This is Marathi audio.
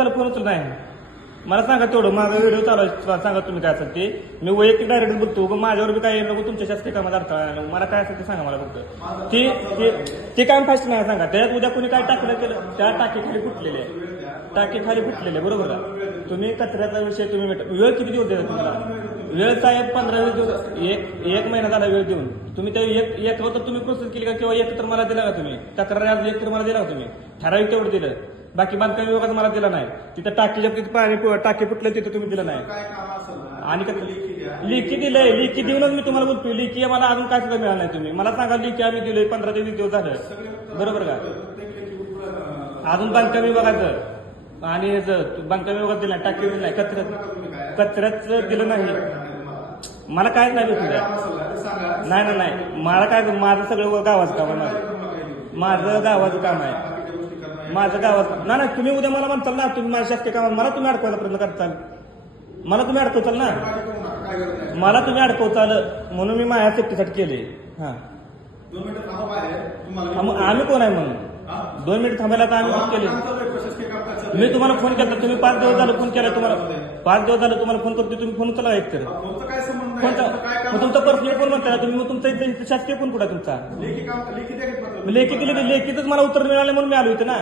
झालं फोन उचल नाही. मला सांगा तेवढं, माझा व्हिडिओ चालू आहे, सांगा तुम्ही काय असेल ते. मी वैयक्तिक डायरेक्ट बोलतो, माझ्यावर बी काय नको, तुमच्या शासकीय कामात अडथळा नाही. मला काय असेल ते सांगा मला फक्त. ते काय फास्ट नाही सांगा. त्यात उद्या कोणी काय टाकलं केलं, त्या टाकीखाली फुटलेले आहे, टाकीखाली फुटलेले, बरोबर का? तुम्ही कचऱ्याचा विषय तुम्ही वेळ किती दिवस देता तुम्हाला? वेळ साहेब 15-20 दिवस, एक महिना झाला वेळ देऊन. तुम्ही ते एक तर तुम्ही प्रोसेस केली का, किंवा एक तर मला दिला का तुम्ही? तक्रार आज एक तर मला दिला का तुम्ही? ठराविक तेवढं दिलं, बाकी बांधकाम विभागात मला दिला नाही. तिथं टाकीच्या तिथे पाणी टाकी फुटलं तिथं तुम्ही दिलं नाही. आणि लिखी दिलंय, लिखी देऊनच मी तुम्हाला बोलतोय. लिखी मला अजून काय सुद्धा मिळालं नाही. तुम्ही मला सांगा, लिखी आम्ही दिलोय 15 ते 20 दिवस झालं, बरोबर का? अजून बांधकाम विभागाचं आणि बांधकाम विभागात दिलं नाही, टाकी दिलं नाही, कचऱ्याचं दिलं नाही. मला कायच नाही भेटलं. नाही नाही, मला काय, माझं सगळं गावाचं काम आहे, माझं गावाचं काम आहे, माझं गावात. नाही तुम्ही उद्या मला म्हणताल ना, तुम्ही माझ्या शासकीय कामात मला तुम्ही अडकवायला प्रयत्न करताल, मला तुम्ही अडकवताल ना, मला तुम्ही अडकवताल, म्हणून मी माझ्या सेफ्टीसाठी केले. हा, आम्ही कोण आहे म्हणून 2 मिनिट थांबायला तर आम्ही फोन केले. मी तुम्हाला फोन केला, तुम्ही 5 दिवस झालं फोन केला, तुम्हाला 5 दिवस झालं तुम्हाला फोन करतो, तुम्ही फोन उचला एक तर. मग तुमचा पर्सनल फोन म्हणता तुम्ही, मग तुमचा शासकीय फोन कुठे तुमचा? लेखी दिली, लेखीतच मला उत्तर मिळालं म्हणून मी आलो इथं ना.